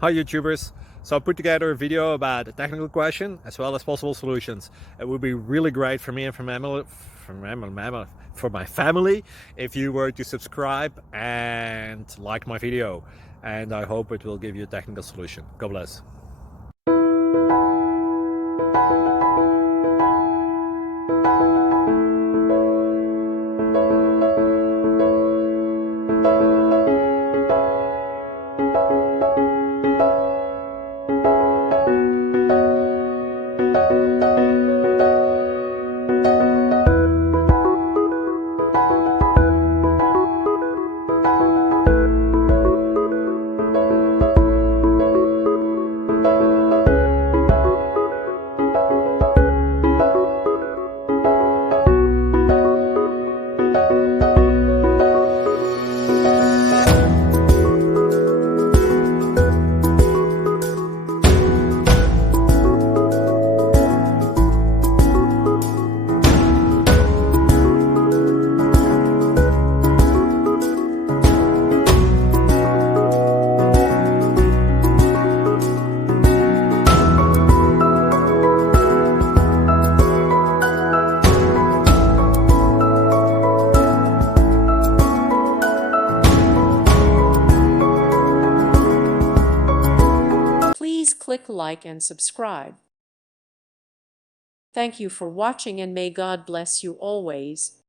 Hi YouTubers! So I put together a video about a technical question as well as possible solutions. It would be really great for me and for my family if you were to subscribe and like my video, and I hope it will give you a technical solution. God bless. Please click like and subscribe. Thank you for watching, and may God bless you always.